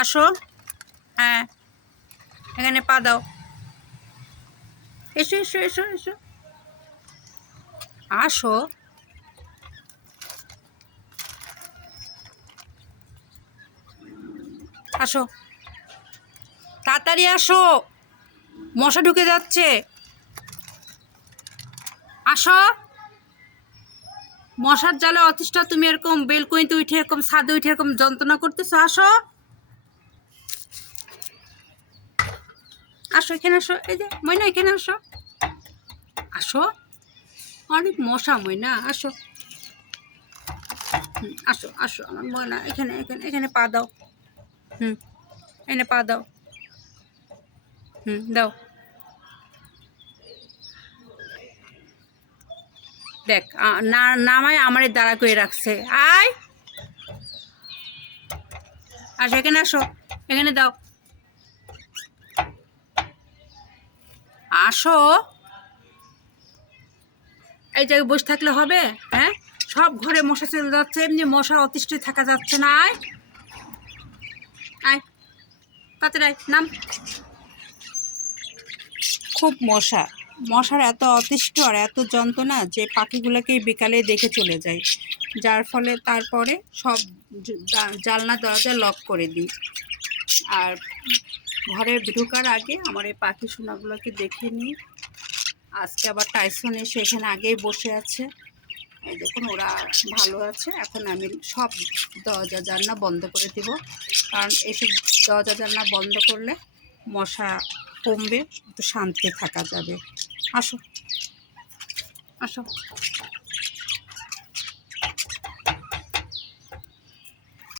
আসো। হ্যাঁ, এখানে পা দাও। এসো এসো এসো এসো, আসো। আসো, তাড়াতাড়ি আসো, মশা ঢুকে যাচ্ছে। আসো, মশার জালে অতিষ্ঠ তুমি এরকম বেলকনিতে উঠে এরকম ছাদে উঠে এরকম যন্ত্রণা করতেছো। আসো আসো, এখানে আসো। এই যে ময়না, এখানে আসো। আসো, অনেক মশা ময়না, আসো। আসো আসো আমার ময়না, এখানে এখানে এখানে পা দাও। এনে পা দাও। দাও। দেখ না, নামায় আমারে দাঁড়া করে রাখছে। আয়, আসো এখানে, আসো এখানে দাও। আসো, এই জায়গায় বসে থাকলে হবে? হ্যাঁ, সব ঘরে মশা চলে যাচ্ছে, এমনি মশা অতিষ্ঠে থাকা যাচ্ছে না। আয় আয়, তাড়াতাড়ি আয়, নাম। খুব মশা, মশার এত অতিষ্ঠ আর এত যন্ত্রণা যে পাখিগুলোকে বিকালে দেখে চলে যায়, যার ফলে তারপরে সব জানলা দরজা লক করে দিই। আর ঘরে ঢোকার আগে আমার এই পাখি সোনাগুলোকে দেখে নিই। আজকে আবার টাইসন এসে এখানে আগেই বসে আছে। এই দেখুন ওরা ভালো আছে। এখন আমি সব দরজা জানলা বন্ধ করে দিব, কারণ এইসব দরজা জানলা বন্ধ করলে মশা কমবে, একটু শান্তিতে থাকা যাবে। আসো আসো।